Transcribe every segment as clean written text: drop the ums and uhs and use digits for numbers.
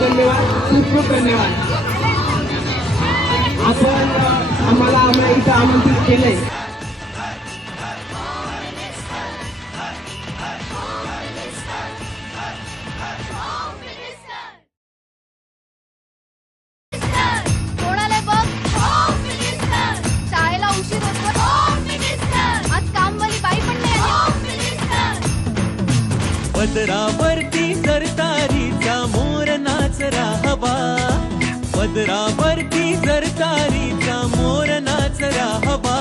धन्यवाद, खूप खूप धन्यवाद. आपण आम्हाला इथं आमंत्रित केलंय. पदरावरती सरतारीचा मोर नाचरा हवा, पदरावरती सरतारीचा मोर नाचरा हवा.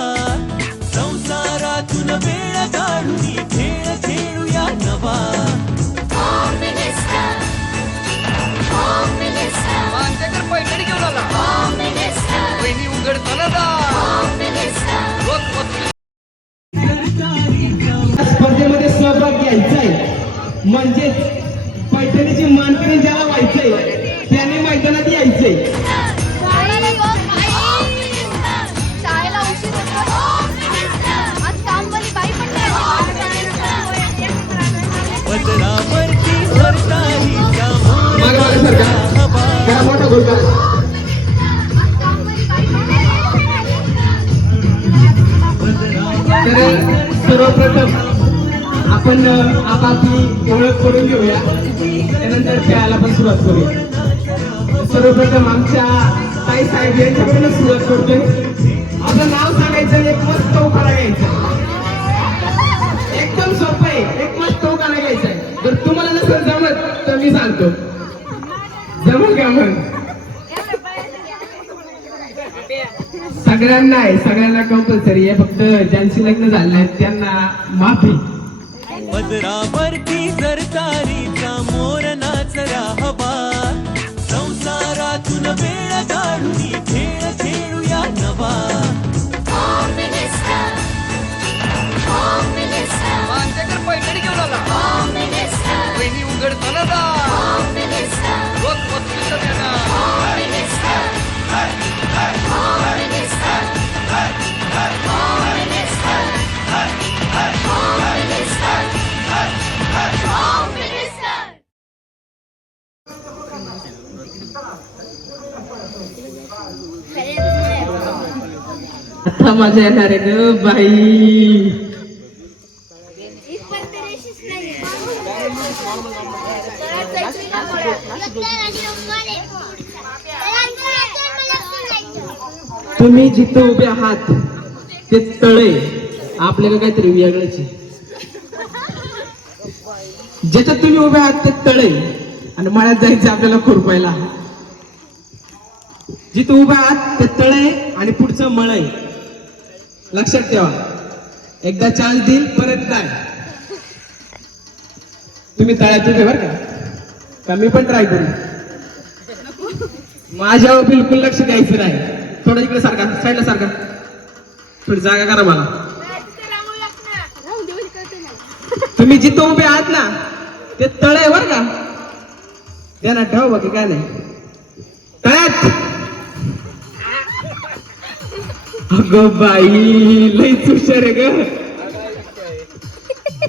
संसारातून वेळ काढून खेळ खेळूया नवा. पैठणी घेऊन आला वहिनी उघडताना स्पर्धेमध्ये सहभाग घ्यायचा आहे. म्हणजेच पैठणीची मानकरी ज्याला व्हायचंय त्याने मैदानात यायचंय. पदरावरती सरतारीचा मोर नाचरा हवा. सर्वप्रथम आपण आपापली ओळख करून घेऊया, त्यानंतर खेळायला पण सुरुवात करूया. सर्वप्रथम आमच्या ताई साहेब यांच्याकडूनच सुरुवात करतोय. आपलं नाव सांगायचं, एक मस्त उखाणा घ्यायचा. एकदम सोपं आहे, एक मस्त उखाणा घ्यायचा आहे. जर तुम्हाला नसेल जमत तर मी सांगतो, जमल का मग? सगळ्यांना आहे, सगळ्यांना कंपल्सरी आहे, फक्त ज्यांची लग्न झाले आहेत त्यांना माफी. पदरावरती सरतारीचा मोर नाचरा हवा. संसारातून वेळ काढून खेळ खेळूया नवा. पैठणी घेऊन आला वहिनी उघडताना आता मजा येणार आहे ग बाई. तुम्ही जिथं उभे आहात ते तळे आपल्याला काहीतरी वेगळंच आहे. ज्याच्यात तुम्ही उभे आहात ते तळे आणि मळ्यात जायचं आपल्याला खुरपायला. जिथं उभे आहात ते तळे आणि पुढचं मळय. लक्षात ठेवा, एकदा चान्स देईल परत काय. तुम्ही तळ्यात उभे बरं का मी पण ट्राय करू. माझ्यावर बिलकुल लक्ष द्यायचं नाही. थोडं इकडे सारखा, साईडला सारखा, थोडी जागा करा मला. तुम्ही जिथं उभे आहात ना ते तळे बर का, त्यांना ठेव बाकी काय नाही. तळ्यात अगं बाई लईच हुशार आहे ग.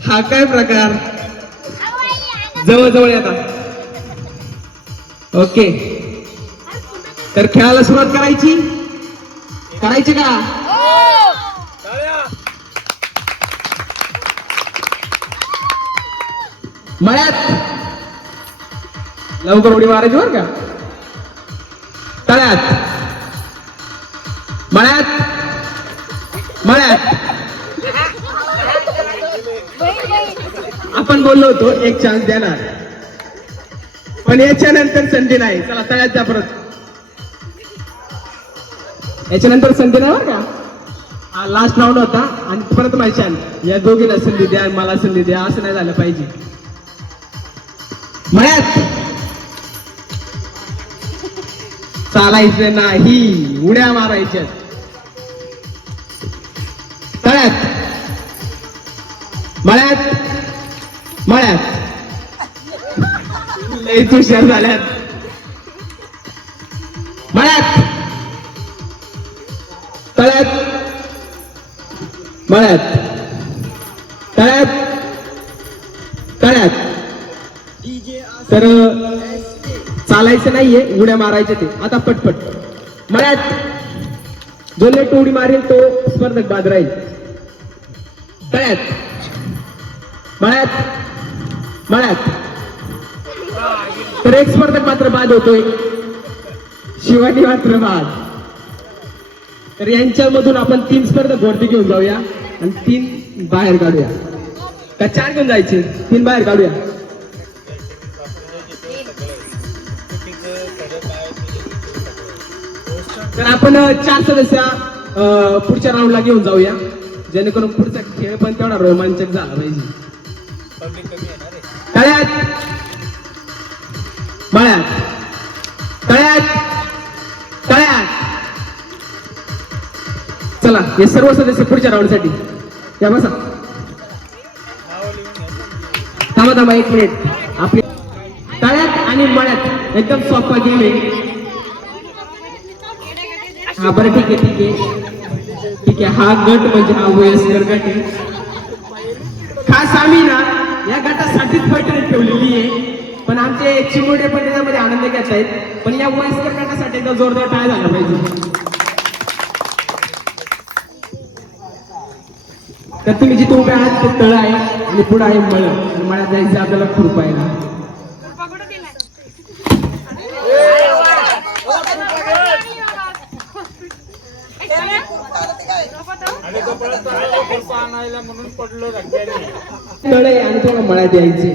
हा काय प्रकार. जवळ जवळ येतात. ओके, तर खेळायला सुरुवात करायची का? मळ्यात लवकर उडी मारायची बर का. तळ्यात, मळ्यात, मळ्यात. आपण बोललो होतो एक चान्स देणार, पण याच्यानंतर संधी नाही. चला तळ्यात जा परत. याच्यानंतर संधी नाही बरं का. हा लास्ट राऊंड होता आणि परत माझी चान्स. या दोघीला संधी द्या, मला संधी द्या, असं नाही झालं पाहिजे. मळ्यात चालायचं नाही, उड्या मारायच्या. तळ्यात, मळ्यात, मळ्यात. लई हुशार झाल्यात. मळ्यात, तळ्यात, मळ्यात, तळ्यात, तळ्यात. तर चालायचं नाहीये, उड्या मारायचे ते. आता पटपट मळ्यात जो नेट उडी मारेल तो स्पर्धक बाद राहील. तळ्यात मळ्यात मळ्यात तर एक स्पर्धक मात्र बाद होतोय, शिवानी मात्र बाद. तर यांच्यामधून आपण 3 स्पर्धक वरती घेऊन जाऊया आणि 3 बाहेर काढूया. का 4 घेऊन जायचे? 3 बाहेर काढूया. तर आपण 4 सदस्य पुढच्या राऊंडला घेऊन जाऊया, जेणेकरून पुढचा खेळ पण तेवढा रोमांचक झाला पाहिजे. तळ्यात मळ्यात तळ्यात तळ्यात. चला हे सर्व सदस्य पुढच्या राऊंड साठी या. बसा, थांबा 1 मिनिट. आपली तळ्यात आणि मळ्यात एकदम सोपा गेम आहे. हा बरं ठीक आहे. हा गट म्हणजे हा वयस्कर गट आहे. खास आम्ही ना या गटासाठीच पैठणी ठेवलेली आहे, पण आमचे चिमुरडे पण त्याच्यामध्ये आनंद घेत आहेत. पण या वयस्कर गटासाठी एकदा जोरदार टाळ्या झाला पाहिजे. तर तुम्ही जिथे उभे आहात ते तळ आहे आणि पुढे आहे मळ. मळ्यात जायचं आपल्याला खुरपा आहे ना. तळ आहे आणि थोडं मळ्यात यायचे.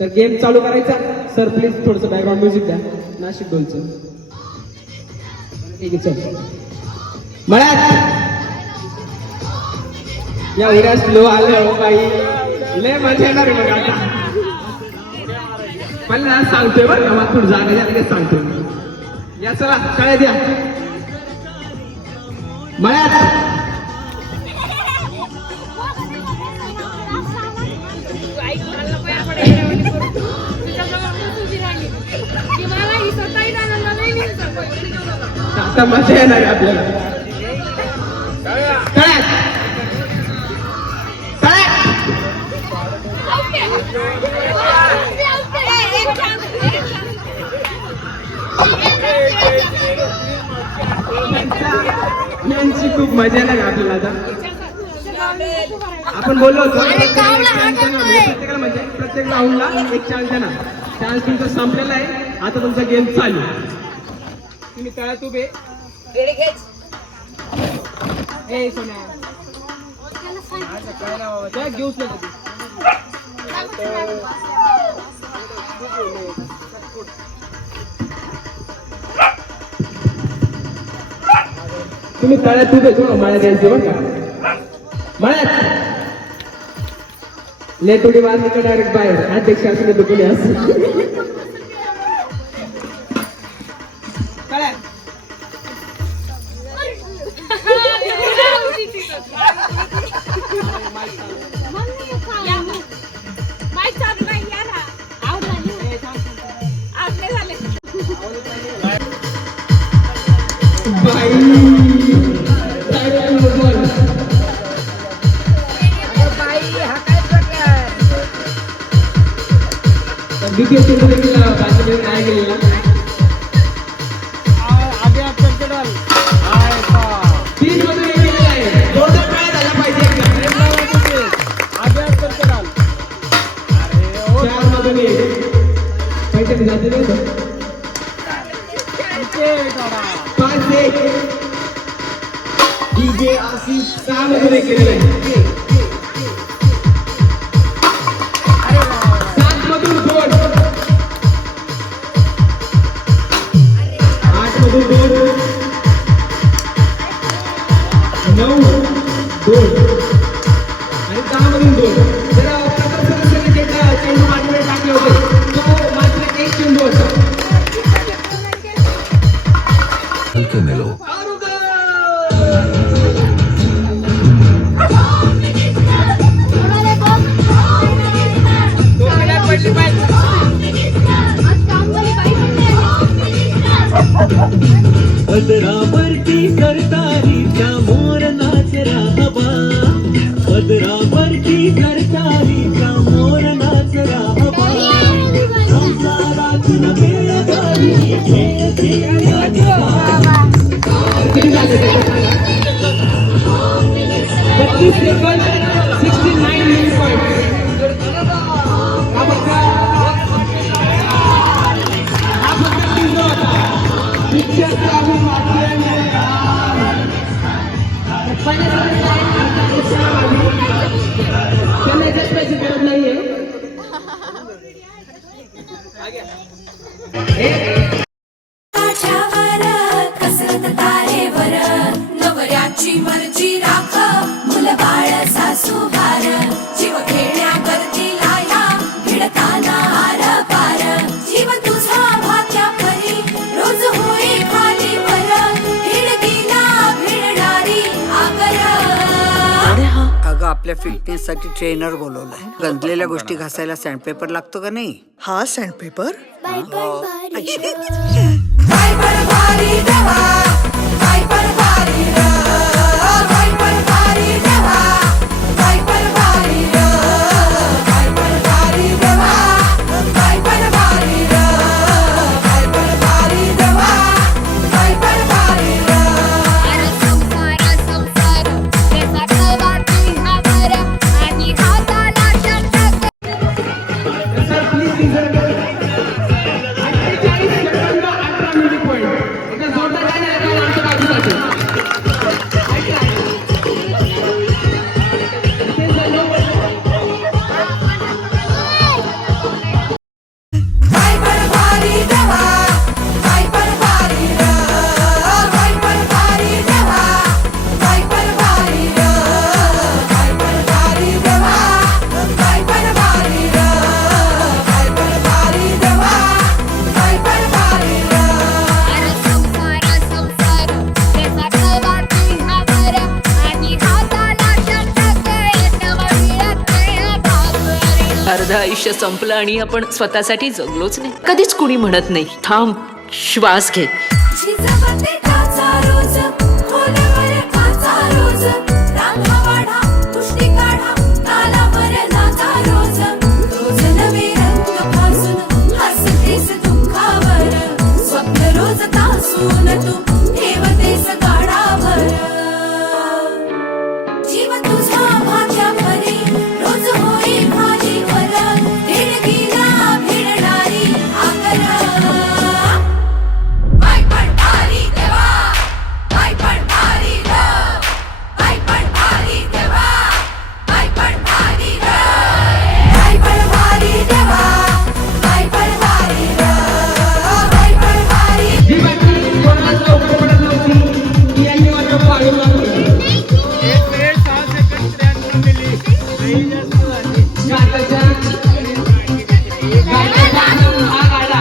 तर गेम चालू करायचा. सर प्लीज थोडस बॅकग्राऊंड म्युझिक द्या. नाशिक डोलचं. ठीक आहे, चल मळ्यात या उड्या स्लो आलं हो बाई, लय मजा येणार आहे. बघा आता मला सांगतोय बरं का, मला थोडी जागा द्या, लगेच सांगतोय. या चला काय द्या मळ्यात. आता मजा येणार आहे आपल्याला. यांची खूप मजा येणार आहे आपल्याला. आता आपण बोललो होतो प्रत्येकाला म्हणजे प्रत्येक राऊंडला 1 चान्स द्या ना. चान्स तुमचा संपलेला आहे. आता तुमचा गेम चालू. तुम्ही तळ्यात उभे. ए सोन्या घेऊच नको तुम्ही तळ्यात उभे. थोडं मळ्यात यायचे बरं का. मळ्यात ले थोडी वाजता डायरेक्ट बाहेर. अध्यक्ष असले तर कोणी असं द्वितीय चेंडू देखील बाजूला नाही गेलेला. तीन मधून एक गेलेला आहे. जोरदार टाळ्या झाला पाहिजे. 4 मधून 1 पैठणी जाते नव्हतं. 5-1 DJ आशिष. 6 मधून 1 गेलेला आहे. 7 मधून 2 8 मधून 2 9 2 आणि 10 मधून 2. जर प्रथम सदस्याने चेंडू मागे टाकले होते तो मात्र 1 चेंडू होता. पदरावरती सरतारीचा मोर नाच राहावा. पदरावरती सरतारीचा मोर नाच राहावा. संसारातून वेळ लागू मागल्याने त्यांना याच्यात पैसे गरज नाहीये कसरत तारेवर नवऱ्याची मर्जी राख मुलं बाळ सासू हार जीव खेळण्यावरती लाया भिडताना आर पार जीव तुझा भात्या परी रोज होई खाली वर हिडकीला भिडणारी आगर अगं आपल्या फिटनेस साठी ट्रेनर बोलवलाय. गंजलेल्या गोष्टी घासायला सँडपेपर लागतो का नाही? हा सँडपेपर काय पण भारी देवा काय पण भारी र काय पण भारी देवा काय पण भारी र काय पण भारी देवा काय पण भारी र काय पण भारी देवा काय पण भारी र संसार त्याचा वाटी हावर आणि हाताला शब्द सर प्लीज रिझल्ट 48 सेकंद 18 मिली पॉईंट एका जोरदार काय नाही काय आमच्या बाजूला काय पण भारी देवा काय पण भारी र काय पण भारी देवा काय पण भारी र काय पण भारी देवा काय पण भारी र काय पण भारी देवा काय पण भारी र संसार त्याचा वाटी हावर आणि हाताला शब्द अर्ध आयुष्य संपलं आणि आपण स्वतःसाठी जगलोच नाही. कधीच कुणी म्हणत नाही थांब, श्वास घे. झिजवते काचा रोज खोलवर काचा रोज रांगा वाढा कुस्ती काढा तालावर नाचा रोज रोज नवे रंग फासून हसतेस दुःखावर स्वप्न रोज तासून तू ठेवतेस गाडाभर जीव तुझा भाग्या परी रोज होई खाली वर हिडकीला भिडणारी आगर काय पण भारी देवा काय पण भारी र काय पण भारी देवा काय पण भारी र काय पण भारी देवा काय पण भारी र काय पण भारी जी बाकी कोणालाच लवकर पडत नव्हती ती यांनी मात्र पाळून लावली. गाठाच्या आनंद हा गाडा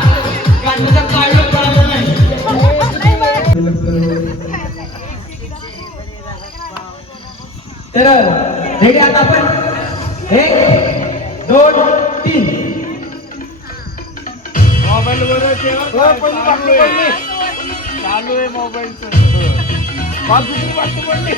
गाठाचा काळोख पडायला नाही. तर रेडी आता आपण 1 2 3 चालू आहे मोबाईलचं बाजूची वाटतो पडली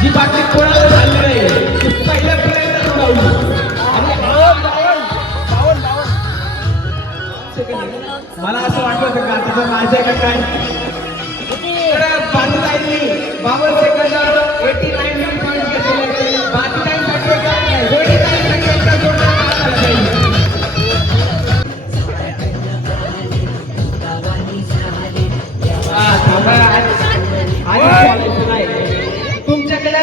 जी बाकी कोणाला झाली नाही ती पहिल्या प्रयत्नात लावली. मला असं वाटत होतं का आता माझ्या का काय तर बाजूताईंनी 52 सेकंदावर 89 मिनिट पॉईंट घेतलेले. बाजूताईंसाठी जोडीताईंसाठी एकदा जोरदार टाळ्या झाल्या पाहिजे. थांबा आणि तुमच्याकडे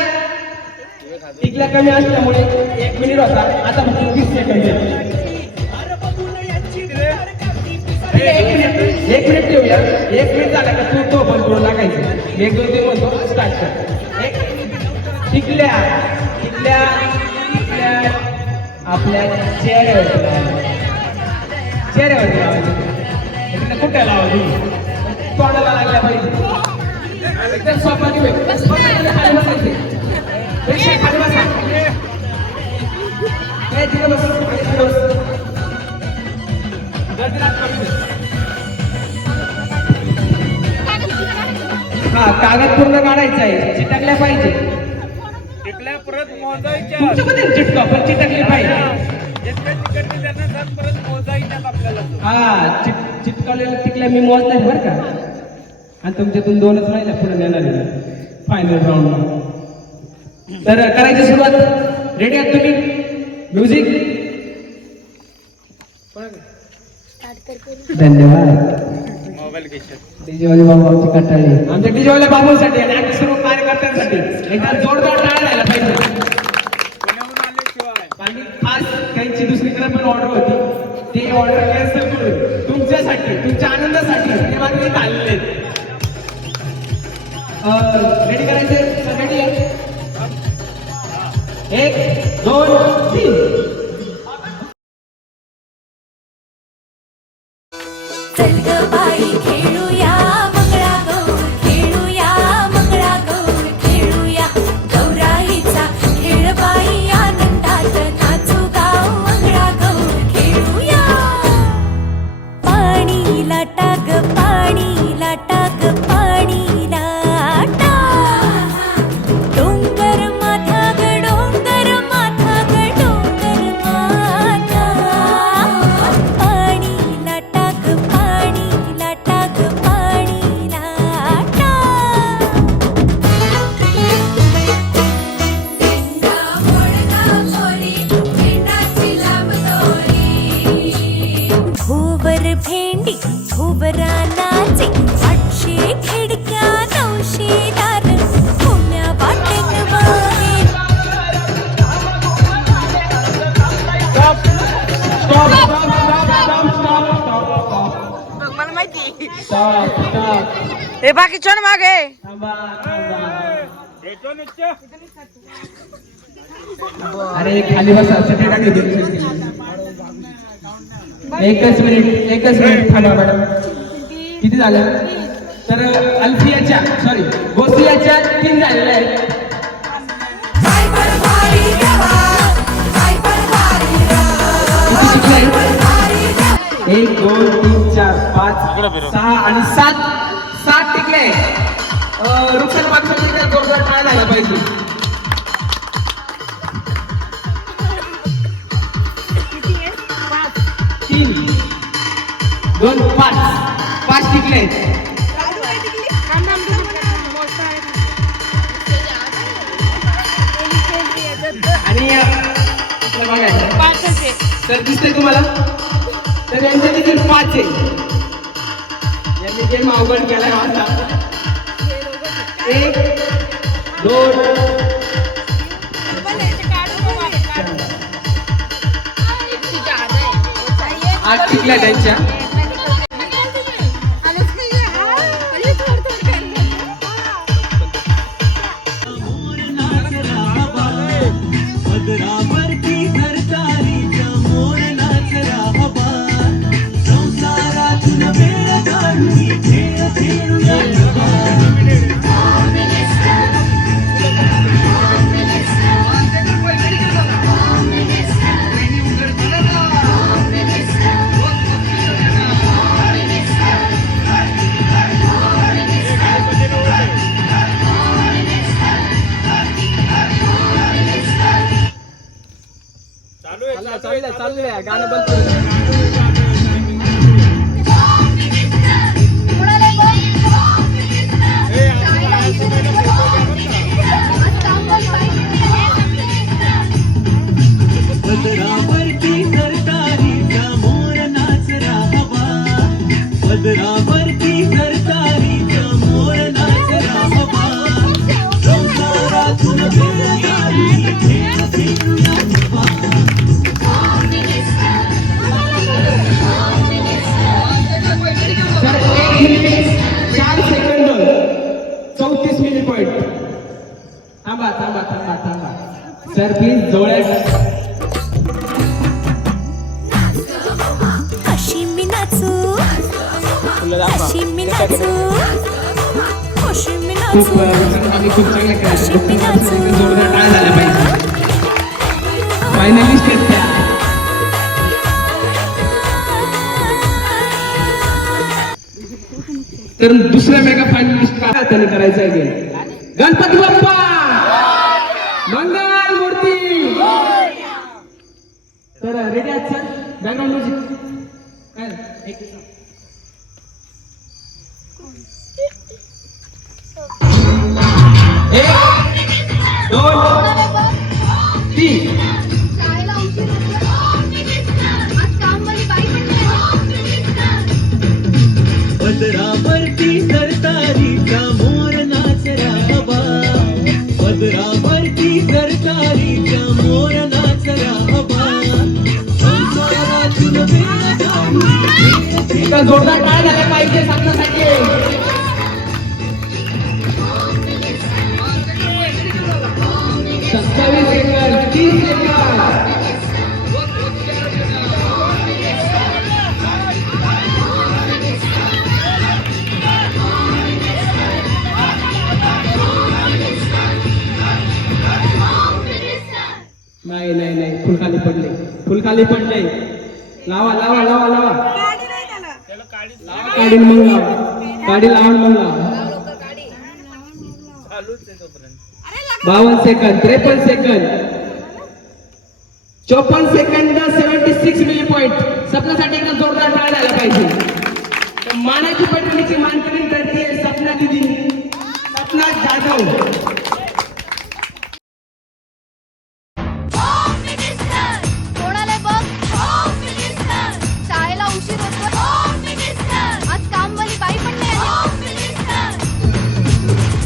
टिकल्या कमी असल्यामुळे 1 मिनिट होता आता फक्त 20 सेकंद आहे. 1 मिनिट ठेवूया. 1 मिनिट झाला का तू तो पण थोडं लागायचं 1 2 3 म्हणतो स्टार्ट कर. टिकल्या टिकल्या टिकल्या आपल्या चेहऱ्यावरती लावायचं. कुठे लावायचं तोंडाला लागल्या पाहिजे. एकदम सोपानी होईल. खाली बसायचे. पेक्षा खाली बसा. ए, तिथे बस. तिथे बस. गर्दी राहत कमी दे. हा, कागद पूर्ण काढायचा आहे. चिटकल्या पाहिजे. टिकल्या परत मोजायच्या. तुमच्यामध्ये चिटका पण चिटकली पाहिजे. जितक्या तिकडचे त्यांना सांग परत मोजायच्यात आपल्याला. हा, चिटकवलेल्या टिकल्या मी मोजणार बरं का. आणि तुमच्यातून 2च राहिल्या पुढे येणार फायनल राऊंड. तर करायची सुरुवात. रेडी आहात तुम्ही? म्युझिक. धन्यवाद. मोबाईल घेशात. डीजेवाले बाबूची कटाळी. आमच्या डीजेवाल्या बाबूसाठी आणि आमच्या सर्व कार्यकर्त्यांसाठी एकदा जोरदार टाळ्या द्यायला पाहिजे. पुण्याहून आल्याशिवाय आणि खास काहींची दुसरीकडे पण ऑर्डर होती. ती ऑर्डर कॅन्सल करून तुमच्यासाठी, तुमच्या आनंदासाठी ते मागणी आलेले. रेडी करायचे? रेडी आहे? 1 2 3. चल ग बाई खेळूया मंगळागौर, खेळूया मंगळागौर, खेळूया गौराईचा खेळ बाई, आनंदात नाचू गाव मंगळागौर खेळूया. पाणी लाटा ग पाणी लाटा ग पाणी लाटा, डोंगर माथा ग डोंगर माथा ग डोंगर माथा, पाणी लाटा ग पाणी लाटा ग पाणी लाटा. भेंडा मोडका मोरी भेंडाची लांब दोरी, भोवर भेंडी भोवरा नाचे, 800 खिडक्या 900 दार, पुण्या वाटेन वाहे. हे बाकी छोड मागे. भेटो नित्य. अरे खाली बसा. सेक्रेटरी होते. एकच मिनिट थांबा मॅडम. किती झालं? तर अल्फियाच्या सॉरी गोसियाच्या 3 झालेल्या आहेत. काय परभारी देवा, काय परभारी किती शिकले? परभारी देवा. 1 2 3 4 5 6 आणि 7 टिकले. रुक्षण पाक्षांनी जोरदार टाळ्या झाला पाहिजे. 3 2 5 टिकले. आणि इकडे बघायचं. तर दिसतंय तुम्हाला? तर यांच्या देखील 5 आहे. यांनी गेम अवघड केलाय माझा. 1 2 8 टिकल्या त्यांच्या. पदरावरती घरदारीचा मोर नाच राहावा, संसारातून वेळ काढून खेळ खेळूया नवा. चाललंय गाणं बंद करू. पदरावरती घरदारीचा मोर नाच राहावा, पदरावरती घरदारीचा मोर नाच राहावा, संसारातून वेळ काढून खेळ खेळूया नवा. तर 1 मिनिट 4 सेकंद 34 मिली पॉइंट. थांबा. सर प्लीज जवळ. अशी मी नाचू, अशी मी नाचू, खूप आम्ही खूप चांगल्या खेळायचो. जोरदार टाळ झाला पाहिजे. फायनलिस्ट आहेत त्या. तर दुसऱ्या मेगा फायनलिस्ट का त्याने करायचं आहे गेम. गणपती बाप्पा मंगल मूर्ती. तर रेडी आहात सर? बॅकग्राऊंड म्युझिक काय एक दोन तीन. शाळेला उशीर होतो. आज कामवाली बाई पण नाही. पदरावरती सरकारीचा मोर नाचरा हवा, पदरावरती सरकारीचा मोर नाचरा हवा. संसारातून वेळ जाऊन इथं जोरदार टाळ झाला पाहिजे सामन्यासाठी. 27 सेकंद 30 सेकंद. नाही नाही नाही फुलखाली पडले, फुलखाली पडले. लावा लावा लावा लावा. काढीन मग लावा, काढी लावून मग लावा. 52 सेकंद 53 सेकंद 54 सेकंद 76 मिली पॉइंट. सपनासाठी एकदा जोरदार टाळ झाला पाहिजे. तर मानाची पैठणीची मानकरी ठरतीये सपना दिदी, सपना जाधव. कोणाला बघ. शाळेला उशीर होतो. आज कामवाली बाई पण नाही.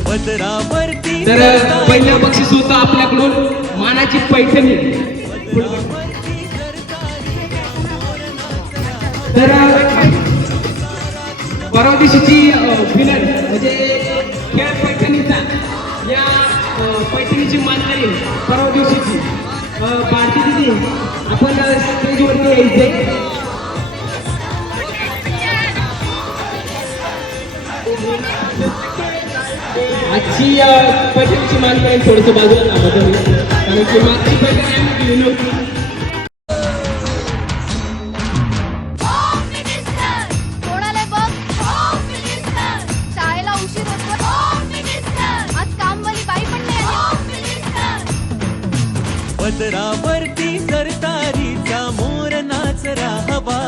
पदरावरती तर पहिलं बक्षीस होतं आपल्याकडून मानाची पैठणी. तर परवा दिवशीची विनर म्हणजे खेळ पैठणीचा या पैठणीची मानकरी परवा दिवशीची भारती दिदी, आपण स्टेजवरती यायचंय. आजची पैठणीची मानकरी थोडंसं बाजूला कारण की मागची पैठणी आम्ही दिली नव्हती. कोणाला बघ. शाळेला उशीर होतो. आज कामवाली बाई पण नाही. पदरावरती सरकारीचा मोर नाचरा हवा,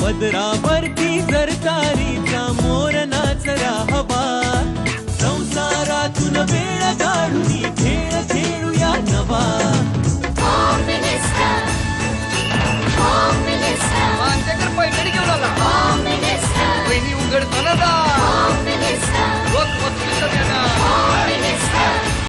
पदरावरती सरकारीचा मोर नाचरा हवा. संसारातून वेळ काढून खेळ खेळूया नवा. पैठणी घेऊन आला. बहिणी उघडताना